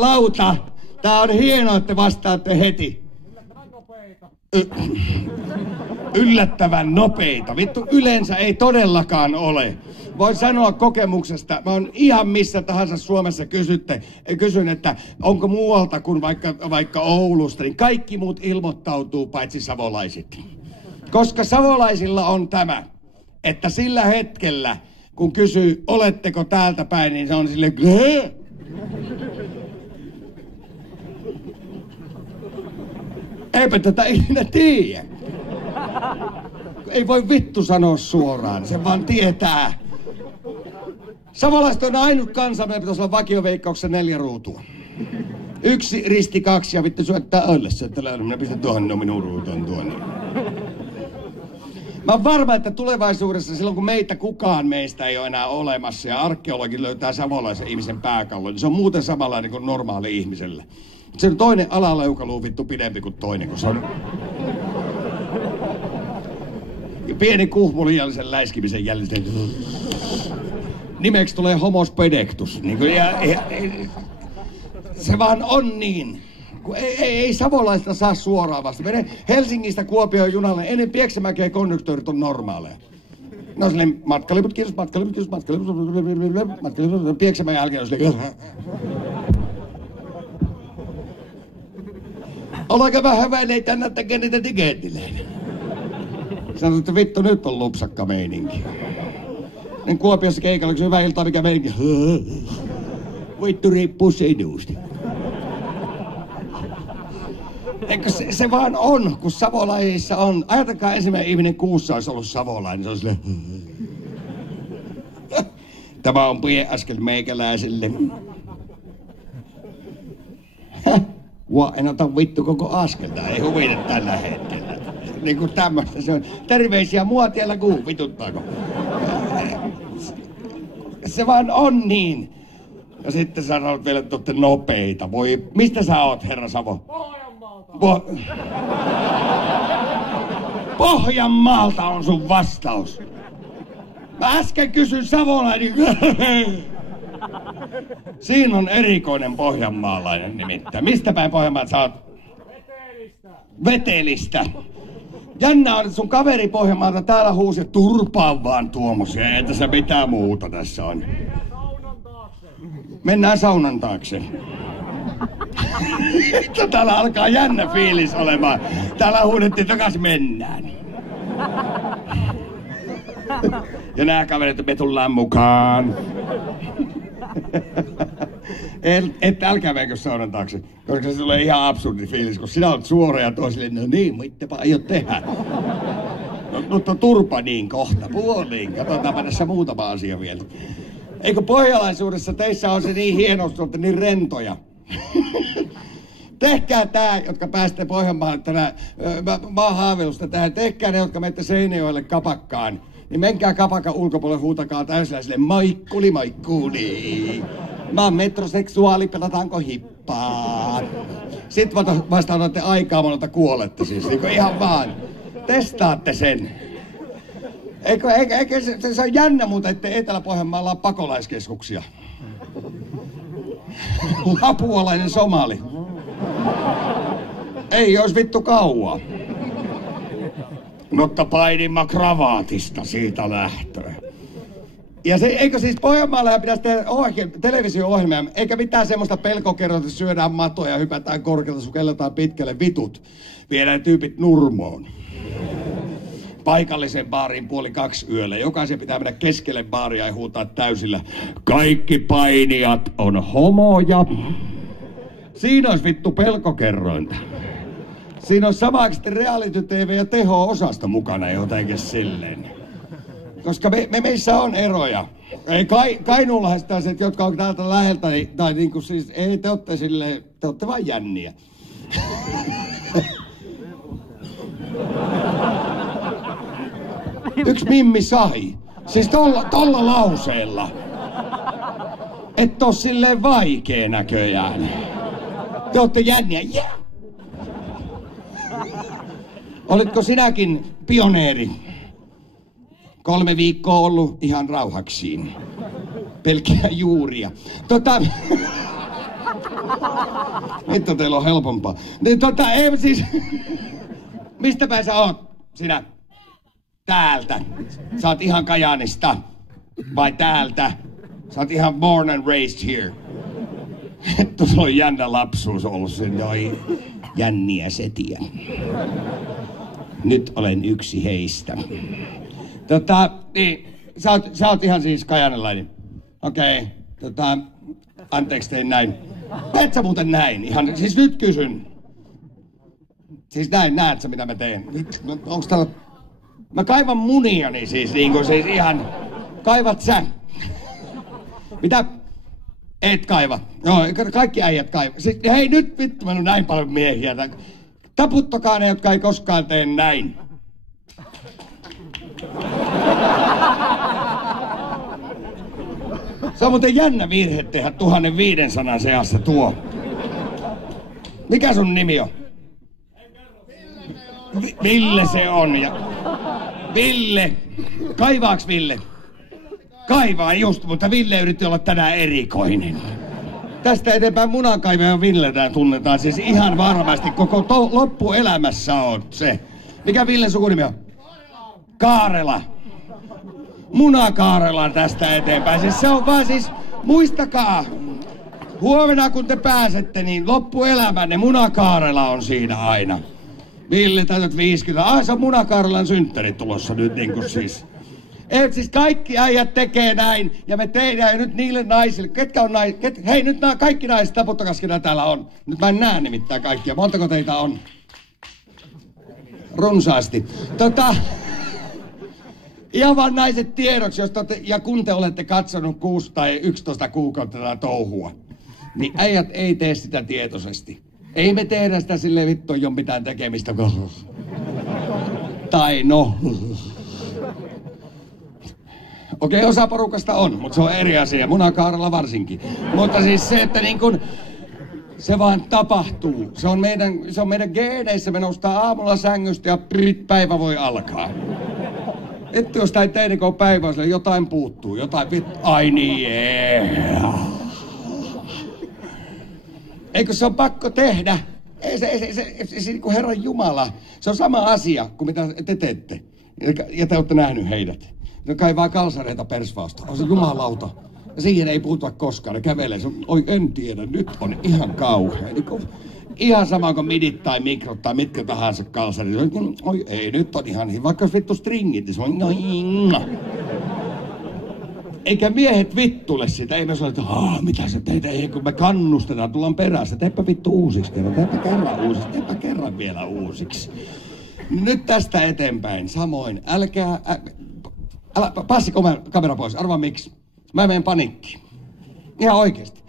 Lauta, tää on hienoa, että vastaatte heti. Yllättävän nopeita. Vittu, yleensä ei todellakaan ole. Voin sanoa kokemuksesta, mä oon ihan missä tahansa Suomessa kysyn, että onko muualta kuin vaikka Oulusta, niin kaikki muut ilmoittautuu paitsi savolaiset. Koska savolaisilla on tämä, että sillä hetkellä, kun kysyy, oletteko täältä päin, niin se on silleen, eipä tätä ikinä tiedä. Ei voi vittu sanoa suoraan, se vaan tietää. Savolaiset on ainut kansa, meidän pitäisi olla vakioveikkauksessa 4 ruutua. 1 risti 2 ja vittu syöttää öllessä, että minä pistän tuohon minun ruutuun tuonne. Mä oon varma, että tulevaisuudessa silloin kun kukaan meistä ei ole enää olemassa ja arkeologi löytää savolaisen ihmisen pääkallon, niin se on muuten samanlainen kuin normaali ihmisellä. Se on toinen alaleukaluu vittu pidempi kuin toinen, kun se on pieni kuhmu liiallisen läiskimisen jälkeen. Nimeksi tulee Homo spedectus. Niin se vaan on niin. Kun ei savolaista saa suoraan vasta. Mene Helsingistä Kuopioon junalle. Ennen Pieksämäkeä konduktöörit on normaaleja. No silleen matkaliput, kiitos, matkaliput. Pieksämään jälkeen on silleen. Ollaanko vähän välineitä tänne tekee niitä tikeettilleen? Sanoin, että vittu nyt on lupsakka meininki. En Kuopiossa keikalla, kun se hyvä iltaa mikä meininki. Vittu riippuu sinusta. Eikö se vaan on, kun savolaisissa on. Ajatelkaa ensimmäinen ihminen kuussa olisi ollut savolainen. Se on silleen. Tämä on askel meikäläiselle. En ota vittu koko askelta, ei huvita tällä hetkellä. Niinku tämmöstä se on. Terveisiä muotialla kuu, vituttaako? Se vaan on niin. Ja sitten sä sanot vielä, että olette nopeita. Voi, mistä sä oot, herra Savo? Pohjanmaalta. Pohjanmaalta on sun vastaus. Mä äsken kysyin savolainen. Siinä on erikoinen pohjanmaalainen nimittäin. Mistä päin Pohjanmaalta sä oot? Vetelistä. Vetelistä. Jännä on, että sun kaveri Pohjanmaalta täällä huusi, turpaa vaan tuommoisia, että se mitään muuta tässä on. Mennään saunan taakse. Mennään saunan taakse. Täällä alkaa jännä fiilis olemaan. Täällä huudettiin takaisin mennään. Ja nää kaverit, että me tullaan mukaan. Että älkää menkö saunan taakse, koska se tulee ihan absurdi fiilis, kun sinä olet suora ja toisille, no niin, mittepä aiot tehdä. No, mutta turpa niin kohta, puoliin, katsotaanpa tässä muutama asia vielä. Eikö pohjalaisuudessa teissä on se niin hienosti, että niin rentoja? Tehkää tää, jotka pääsette Pohjanmaalle tänään, maahaavelusta tähän, tehkää ne, jotka menette Seinäjoelle kapakkaan. Niin menkää kapakan ulkopuolelle, huutakaa täysillä silleen maikkuli. Mä oon metroseksuaali, pelataanko hippaa? Sitten vasta otatte aikaa, monelta kuolette siis, niin ihan vaan. Testaatte sen. Eikö se on jännä muuta, että Etelä-Pohjanmaalla on pakolaiskeskuksia. Lapualainen somali. Ei ois vittu kauaa. Mutta painimme kravaatista siitä lähtöä. Ja se, eikö siis Pohjanmaalla pitäisi tehdä televisio-ohjelmia, eikä mitään semmoista pelkokerrota, että syödään matoja, hypätään korkealta, sukelletaan pitkälle vitut, viedään tyypit nurmoon. Paikalliseen baariin 1:30 yöllä. Jokaisen pitää mennä keskelle baaria ja huutaa täysillä. Kaikki painijat on homoja. Siinä olisi vittu pelkokerrointa. Siinä on samaksi reality TV ja teho-osasta mukana jotenkin silleen. Koska meissä on eroja. Ei kainuulaiset, jotka on täältä läheltä, tai niinku siis, ei te ootte silleen, te ootte vaan jänniä. Yksi mimmi sai. Siis tolla lauseella. Et oo silleen vaikee näköjään. Te ootte jänniä. Yeah. Olitko sinäkin pioneeri? 3 viikkoa ollut ihan rauhaksiin. Pelkkiä juuria. Vittu, teillä on helpompaa. Niin ei siis... Mistä päin sä oot, sinä? Täältä. Sä oot ihan Kajaanista. Vai täältä? Sä oot ihan born and raised here. Vittu, sulla on jännä lapsuus ollut sen joi jänniä setiä. Nyt olen yksi heistä. Niin, sä oot ihan siis kajanelainen. Okei, anteeksi tein näin. Teet sä muuten näin? Ihan, siis nyt kysyn. Siis näet sä mitä mä teen? Onks täällä... Mä kaivan muniani siis niinku siis ihan... Kaivat sä? Mitä? Et kaiva. Joo, kaikki äijät kaiva. Siis, hei nyt vittu, meillä on näin paljon miehiä. Taputtakaa ne, jotka ei koskaan tee näin. Se on muuten jännä virhe tehdä 1500 seassa tuo. Mikä sun nimi on? Ville se on. Ja... Ville. Kaivaaks Ville? Kaivaa just, mutta Ville yritti olla tänään erikoinen. Tästä eteenpäin munankaivaja Ville tunnetaan siis ihan varmasti. Koko loppuelämässä on se. Mikä Villen sukunimi on? Kaarela. Munakaarela tästä eteenpäin. Siis se on vaan siis, muistakaa. Huomenna kun te pääsette, niin loppuelämänne Munakaarela on siinä aina. Ville täytät 50. Se on Munakaarelan synttäri tulossa nyt niinku siis. Siis kaikki äijät tekee näin, ja me tehdään nyt niille naisille. Ketkä on naiset? Hei, nyt kaikki naiset, taputtakas ketä täällä on. Nyt mä en näe nimittäin kaikkia. Montako teitä on? Runsaasti. Ihan vaan naiset tiedoksi, jos ja kun te olette katsonut 6 tai 11 kuukautta tätä touhua, niin äijät ei tee sitä tietoisesti. Ei me tehdä sitä silleen vittu, ei ole mitään tekemistä. Tai no... Okei, osa porukasta on, mutta se on eri asia. Munakaarella varsinkin. Mutta siis se, että niin kun... Se vaan tapahtuu. Se on meidän geeneissä. Me noustaan aamulla sängystä ja päivä voi alkaa. Että jos tää ei teidän kun on päivä, sille jotain puuttuu. Jotain vittu. Ai niin, Eikö se on pakko tehdä? Ei se niin kuin Herran Jumala. Se on sama asia kuin mitä te teette. Ja te olette nähnyt heidät. Ne kaivaa kalsareita persvausta. On se jumalauta. Ja siihen ei puutua koskaan. Ne kävelee. Oi, en tiedä. Nyt on ihan kauhea. Ihan sama kuin midit tai mikrot tai mitkä tahansa kalsarit. Oi, ei, nyt on ihan... Vaikka jos vittu stringit, niin se on... Eikä miehet vittule sitä. Ei me sano, että mitä sä teet? Ei, kun me kannustetaan. Tullaan perässä. Teepä vittu uusiksi kerran. Teepä kerran uusiksi. Teepä kerran vielä uusiksi. Nyt tästä eteenpäin. Samoin. Älä passi kamera pois. Arvaa miksi. Mä menen panikkiin. Ihan oikeesti.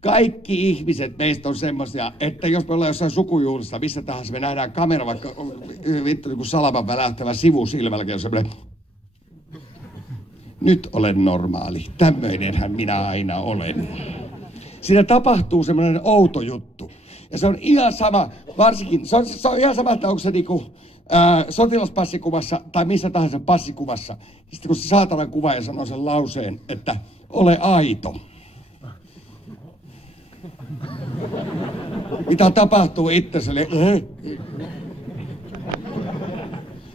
Kaikki ihmiset meistä on semmosia, että jos me ollaan jossain sukujuhlissa, missä tahansa me nähdään kamera, vaikka vittu niin kuin salaman välähtävä sivusilmälläkin on semmoinen. Nyt olen normaali. Tämmöinenhän minä aina olen. Siinä tapahtuu semmoinen outo juttu. Ja se on ihan sama, varsinkin, se on ihan sama, että onko se niinku sotilaspassikuvassa tai missä tahansa passikuvassa. Sitten kun se saatanan kuvaaja sanoo sen lauseen, että ole aito. Mitä tapahtuu itseselle?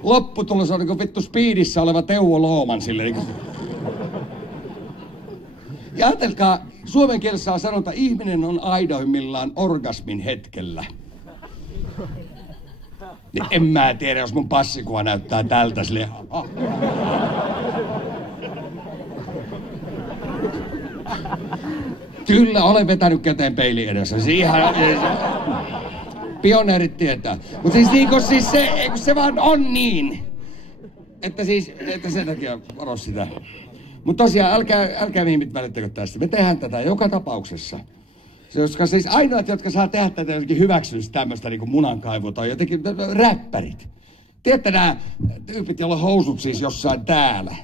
Lopputulos on niinku vittu Speedissä oleva Teuvo Looman silleen. Ja ajatelkaa, suomen kielessä on sanonta, ihminen on aidoimmillaan orgasmin hetkellä. Niin en mä tiedä, jos mun passikuva näyttää tältä silleen. Kyllä, olen vetänyt käteen peilin edessä. Pioneerit tietää. Mutta siis niinku siis se vaan on niin. Että sen takia varo sitä. Mutta tosiaan, älkää miimit välittäkö tästä. Me tehdään tätä joka tapauksessa. Koska siis ainoat, jotka saa tehdä tätä jotenkin hyväksymistä tämmöistä niinku munankaivua tai jotenkin räppärit. Tiedätte nää tyypit, joilla on housut siis jossain täällä.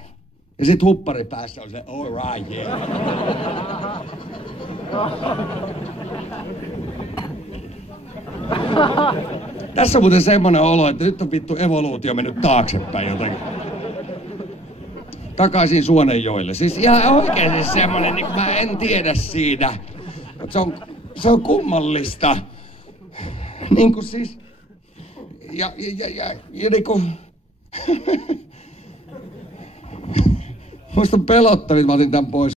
Ja sit huppari päässä on se, all right, yeah. Tässä on muuten semmonen olo, että nyt on vittu evoluutio mennyt taaksepäin jotenkin. Takaisin Suonenjoelle. Siis ihan oikein siis semmonen, niin mä en tiedä siinä. Se on kummallista. Niinku siis... Ja niinku... Musta on pelottavit, mä otin tän pois.